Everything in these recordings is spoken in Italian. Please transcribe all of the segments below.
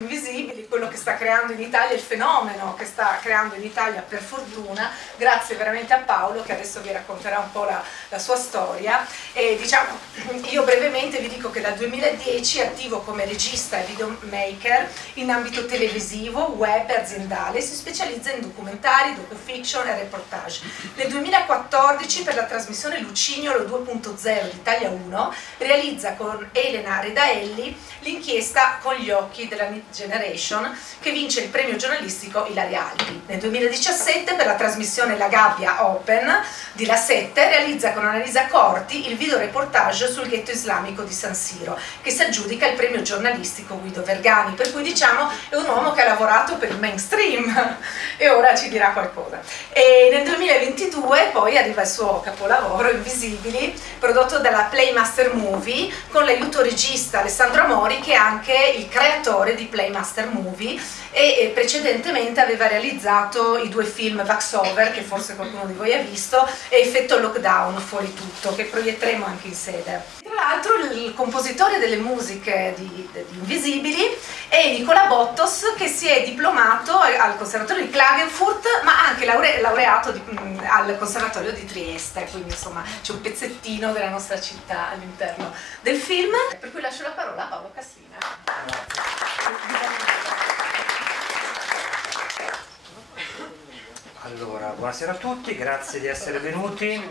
Invisibili, quello che sta creando in Italia, il fenomeno che sta creando in Italia, per fortuna, grazie veramente a Paolo che adesso vi racconterà un po' la sua storia. E diciamo, io brevemente vi dico che dal 2010 è attivo come regista e videomaker in ambito televisivo, web e aziendale, si specializza in documentari, docufiction e reportage. Nel 2014 per la trasmissione Lucignolo 2.0 di Italia 1 realizza con Elena Redaelli l'inchiesta Con gli occhi della Generation, che vince il premio giornalistico Ilaria Alpi. Nel 2017 per la trasmissione La Gabbia Open di La 7 realizza con Annalisa Corti il videoreportage sul ghetto islamico di San Siro, che si aggiudica il premio giornalistico Guido Vergani, per cui diciamo è un uomo che ha lavorato per il mainstream e ora ci dirà qualcosa. E nel 2022 poi arriva il suo capolavoro Invisibili, prodotto dalla Playmaster Movie con l'aiuto regista Alessandro Amori, che è anche il creatore di Playmaster Movie e precedentemente aveva realizzato i due film Vaxover, che forse qualcuno di voi ha visto, e Effetto Lockdown, Fuori Tutto, che proietteremo anche in sede. Tra l'altro il compositore delle musiche di Invisibili è Nicola Bottos, che si è diplomato al Conservatorio di Klagenfurt, ma anche laureato al Conservatorio di Trieste, quindi insomma c'è un pezzettino della nostra città all'interno del film, per cui lascio la parola a Paolo Cassina. Allora, buonasera a tutti, grazie di essere venuti.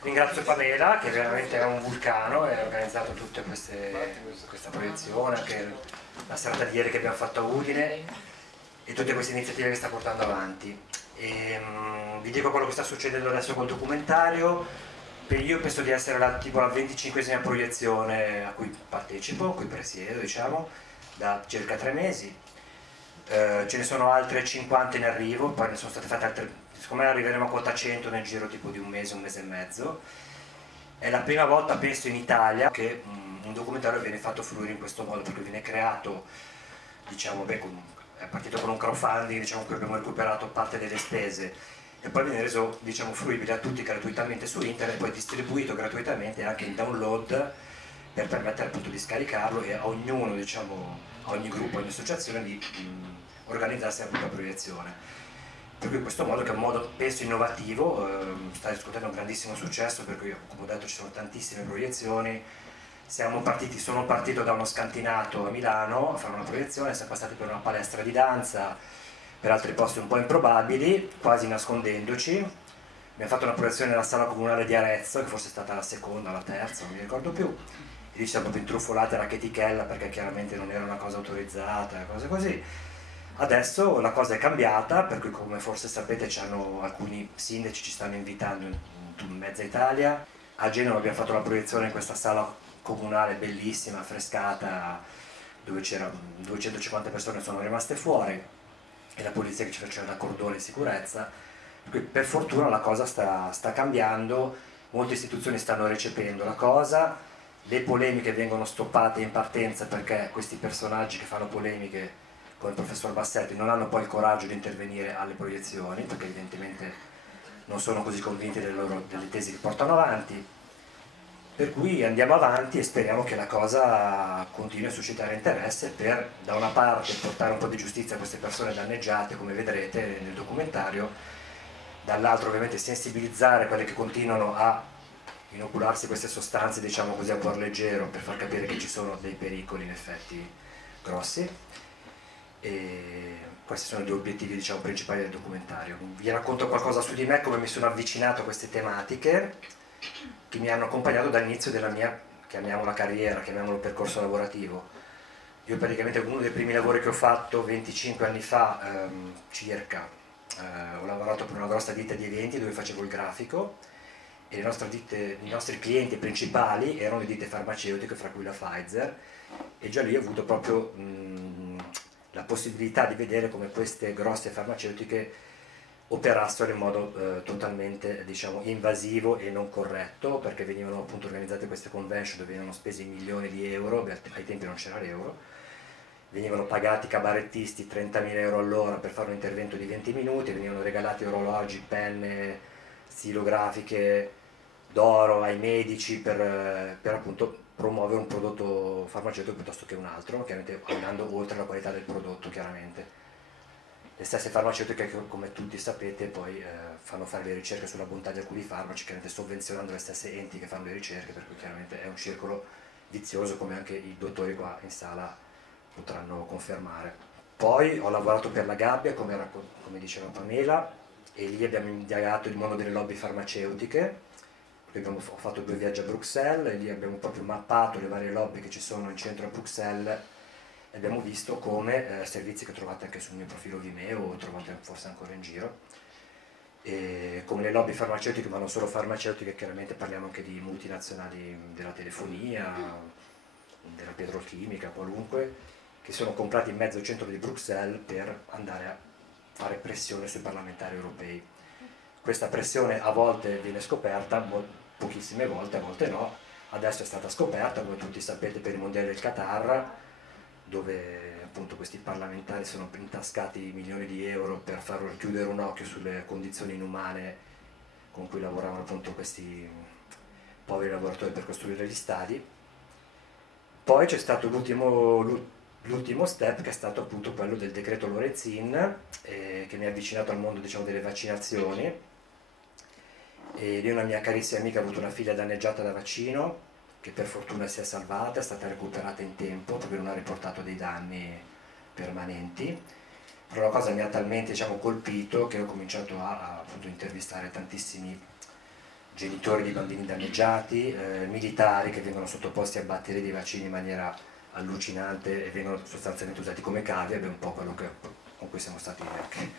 Ringrazio Pamela, che veramente è un vulcano e ha organizzato tutta questa proiezione, anche la serata di ieri che abbiamo fatto a Udine e tutte queste iniziative che sta portando avanti. Vi dico quello che sta succedendo adesso col documentario. Io penso di essere tipo la 25esima proiezione a cui partecipo, a cui presiedo, diciamo, da circa 3 mesi. Ce ne sono altre 50 in arrivo, poi ne sono state fatte altre, secondo me arriveremo a quota 100 nel giro tipo di un mese e mezzo. È la prima volta, penso, in Italia che un documentario viene fatto fruire in questo modo, perché viene creato, diciamo, è partito con un crowdfunding, diciamo, che abbiamo recuperato parte delle spese e poi viene reso, diciamo, fruibile a tutti gratuitamente su internet, poi distribuito gratuitamente anche in download per permettere appunto di scaricarlo e a ognuno, diciamo, a ogni gruppo, a ogni associazione di organizzarsi la propria proiezione. Per cui in questo modo, che è un modo penso innovativo, sta riscuotendo un grandissimo successo, per cui come ho detto ci sono tantissime proiezioni. Sono partito da uno scantinato a Milano a fare una proiezione, siamo passati per una palestra di danza, per altri posti un po' improbabili, quasi nascondendoci. Abbiamo fatto una proiezione nella sala comunale di Arezzo, che forse è stata la seconda o la terza, non mi ricordo più, e lì ci siamo proprio intrufolati alla chetichella perché chiaramente non era una cosa autorizzata, cose così. Adesso la cosa è cambiata, per cui come forse sapete alcuni sindaci ci stanno invitando in mezza Italia. A Genova abbiamo fatto la proiezione in questa sala comunale bellissima, affrescata, dove c'erano 250 persone, sono rimaste fuori e la polizia che ci faceva da cordone di sicurezza. Per cui per fortuna la cosa sta cambiando, molte istituzioni stanno recependo la cosa, le polemiche vengono stoppate in partenza perché questi personaggi che fanno polemiche come il professor Bassetti non hanno poi il coraggio di intervenire alle proiezioni perché evidentemente non sono così convinti delle tesi che portano avanti, per cui andiamo avanti e speriamo che la cosa continui a suscitare interesse per da una parte portare un po' di giustizia a queste persone danneggiate, come vedrete nel documentario, dall'altro ovviamente sensibilizzare quelle che continuano a inocularsi queste sostanze, diciamo così, a cuor leggero, per far capire che ci sono dei pericoli in effetti grossi. E questi sono i due obiettivi, diciamo, principali del documentario. Vi racconto qualcosa su di me, come mi sono avvicinato a queste tematiche che mi hanno accompagnato dall'inizio della mia, chiamiamola carriera, chiamiamolo percorso lavorativo. Io praticamente uno dei primi lavori che ho fatto 25 anni fa circa, ho lavorato per una grossa ditta di eventi dove facevo il grafico e i nostri clienti principali erano le ditte farmaceutiche, fra cui la Pfizer, e già lì ho avuto proprio la possibilità di vedere come queste grosse farmaceutiche operassero in modo totalmente, diciamo, invasivo e non corretto, perché venivano appunto organizzate queste convention dove venivano spesi milioni di euro, ai tempi non c'era l'euro, venivano pagati cabarettisti 30.000 euro all'ora per fare un intervento di 20 minuti, venivano regalati orologi, penne, stilografiche d'oro ai medici per appunto promuovere un prodotto farmaceutico piuttosto che un altro, chiaramente andando oltre la qualità del prodotto, chiaramente. Le stesse farmaceutiche che, come tutti sapete, poi fanno fare le ricerche sulla bontà di alcuni farmaci, chiaramente sovvenzionando le stesse enti che fanno le ricerche, per cui chiaramente è un circolo vizioso, come anche i dottori qua in sala potranno confermare. Poi ho lavorato per la Gabbia, come diceva Pamela, e lì abbiamo indagato il mondo delle lobby farmaceutiche. Ho fatto 2 viaggi a Bruxelles e lì abbiamo proprio mappato le varie lobby che ci sono in centro a Bruxelles e abbiamo visto come servizi che trovate anche sul mio profilo Vimeo o trovate forse ancora in giro, e come le lobby farmaceutiche, ma non solo farmaceutiche, chiaramente parliamo anche di multinazionali della telefonia, della petrolchimica, qualunque, che sono comprati in mezzo centro di Bruxelles per andare a fare pressione sui parlamentari europei. Questa pressione a volte viene scoperta, pochissime volte, a volte no. Adesso è stata scoperta, come tutti sapete, per i mondiali del Qatar, dove appunto questi parlamentari sono intascati milioni di euro per far chiudere un occhio sulle condizioni inumane con cui lavoravano appunto questi poveri lavoratori per costruire gli stadi. Poi c'è stato l'ultimo step, che è stato appunto quello del decreto Lorenzin, che mi ha avvicinato al mondo, diciamo, delle vaccinazioni. E lì una mia carissima amica ha avuto una figlia danneggiata da vaccino, che per fortuna si è salvata, è stata recuperata in tempo perché non ha riportato dei danni permanenti. Però la cosa mi ha talmente, diciamo, colpito che ho cominciato a appunto intervistare tantissimi genitori di bambini danneggiati, militari che vengono sottoposti a batterie di vaccini in maniera allucinante e vengono sostanzialmente usati come cavie, ed è un po' quello con cui siamo stati anche,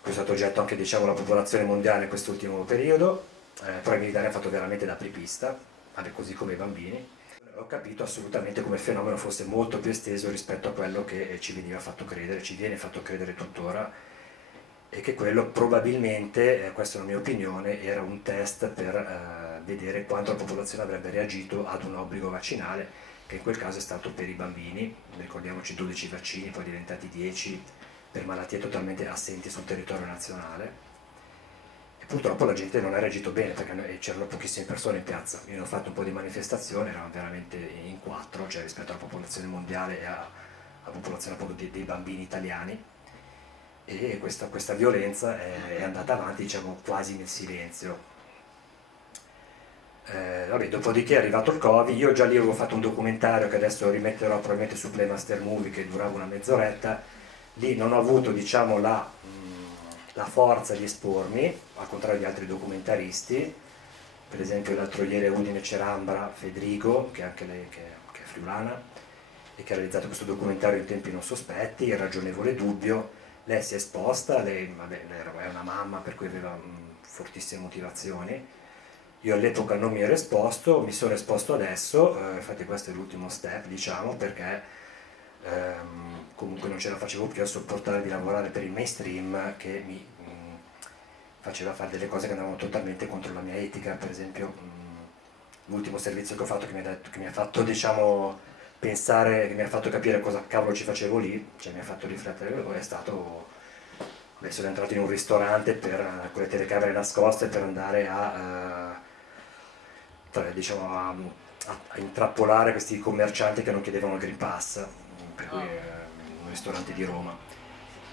cui è stato oggetto anche, diciamo, la popolazione mondiale in quest'ultimo periodo. Però i militari hanno fatto veramente da apripista, così come i bambini. Ho capito assolutamente come il fenomeno fosse molto più esteso rispetto a quello che ci veniva fatto credere, ci viene fatto credere tuttora, e che quello probabilmente, questa è la mia opinione, era un test per vedere quanto la popolazione avrebbe reagito ad un obbligo vaccinale, che in quel caso è stato per i bambini, ricordiamoci 12 vaccini, poi diventati 10 per malattie totalmente assenti sul territorio nazionale. E purtroppo la gente non ha reagito bene, perché c'erano pochissime persone in piazza. Io ne ho fatto un po' di manifestazioni, eravamo veramente in 4, cioè rispetto alla popolazione mondiale e alla popolazione appunto dei bambini italiani, e questa violenza è andata avanti, diciamo, quasi nel silenzio. Vabbè, dopodiché è arrivato il Covid. Io già lì avevo fatto un documentario che adesso rimetterò probabilmente su Playmaster Movie, che durava una mezz'oretta. Lì non ho avuto, diciamo, la forza di espormi, al contrario di altri documentaristi. Per esempio l'altro ieri a Udine c'era Ambra Federico, che è anche lei che è friulana, e che ha realizzato questo documentario in tempi non sospetti, il ragionevole dubbio. Lei si è esposta, lei è una mamma, per cui aveva fortissime motivazioni. Io all'epoca non mi ero esposto, mi sono esposto adesso, infatti questo è l'ultimo step, diciamo, perché comunque non ce la facevo più a sopportare di lavorare per il mainstream, che mi faceva fare delle cose che andavano totalmente contro la mia etica. Per esempio l'ultimo servizio che ho fatto, che mi ha fatto, diciamo, pensare, che mi ha fatto capire cosa cavolo ci facevo lì, cioè mi ha fatto riflettere, è stato, sono entrato in un ristorante con le telecamere nascoste per andare diciamo, a intrappolare questi commercianti che non chiedevano il Green Pass, per cui un ristorante di Roma.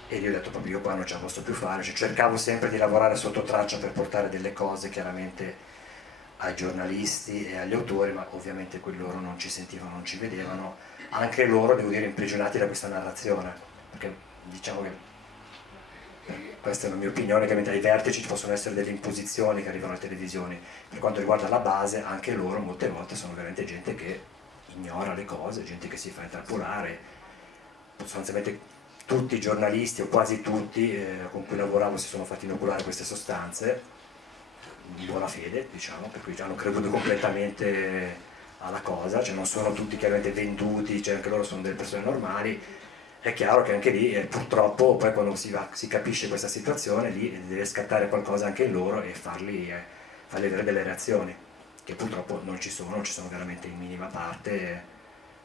E io ho detto proprio, io qua non ce la posso più fare, cioè, cercavo sempre di lavorare sotto traccia per portare delle cose chiaramente ai giornalisti e agli autori, ma ovviamente quelli loro non ci sentivano, non ci vedevano, anche loro, devo dire, imprigionati da questa narrazione, perché diciamo che, questa è la mia opinione, che ai vertici ci possono essere delle imposizioni che arrivano alle televisioni. Per quanto riguarda la base, anche loro molte volte sono veramente gente che ignora le cose, gente che si fa intrappolare. Sostanzialmente tutti i giornalisti, o quasi tutti, con cui lavoravo si sono fatti inoculare queste sostanze, in buona fede, diciamo, per cui hanno creduto completamente alla cosa, cioè non sono tutti chiaramente venduti, cioè anche loro sono delle persone normali. È chiaro che anche lì purtroppo poi quando si capisce questa situazione, lì deve scattare qualcosa anche in loro e farli avere delle reazioni, che purtroppo non ci sono veramente in minima parte.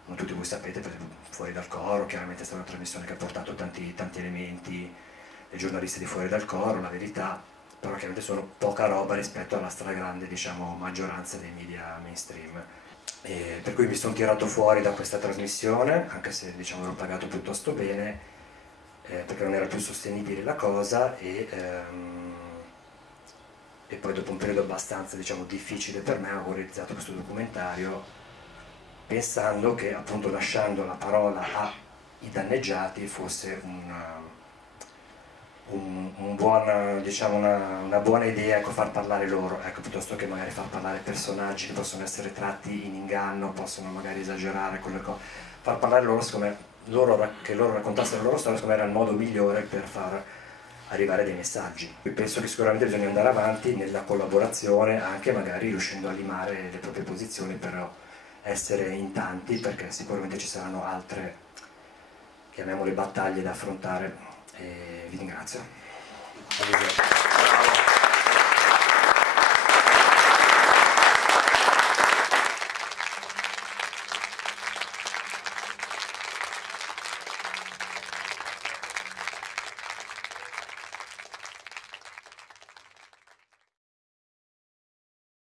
Come tutti voi sapete, per esempio Fuori dal Coro, chiaramente è stata una trasmissione che ha portato tanti elementi dei giornalisti di Fuori dal Coro, La Verità, però chiaramente sono poca roba rispetto alla stragrande, diciamo, maggioranza dei media mainstream. per cui mi sono tirato fuori da questa trasmissione, anche se diciamo ero pagato piuttosto bene, perché non era più sostenibile la cosa, e poi dopo un periodo abbastanza diciamo difficile per me ho realizzato questo documentario pensando che appunto lasciando la parola ai danneggiati fosse diciamo una buona idea, ecco, far parlare loro, ecco, piuttosto che magari far parlare personaggi che possono essere tratti in inganno, possono magari esagerare con le cose, far parlare loro, che loro raccontassero la loro storia, secondo me era il modo migliore per far arrivare dei messaggi. Penso che sicuramente bisogna andare avanti nella collaborazione, anche magari riuscendo a limare le proprie posizioni per essere in tanti, perché sicuramente ci saranno altre, chiamiamole, battaglie da affrontare, e vi ringrazio.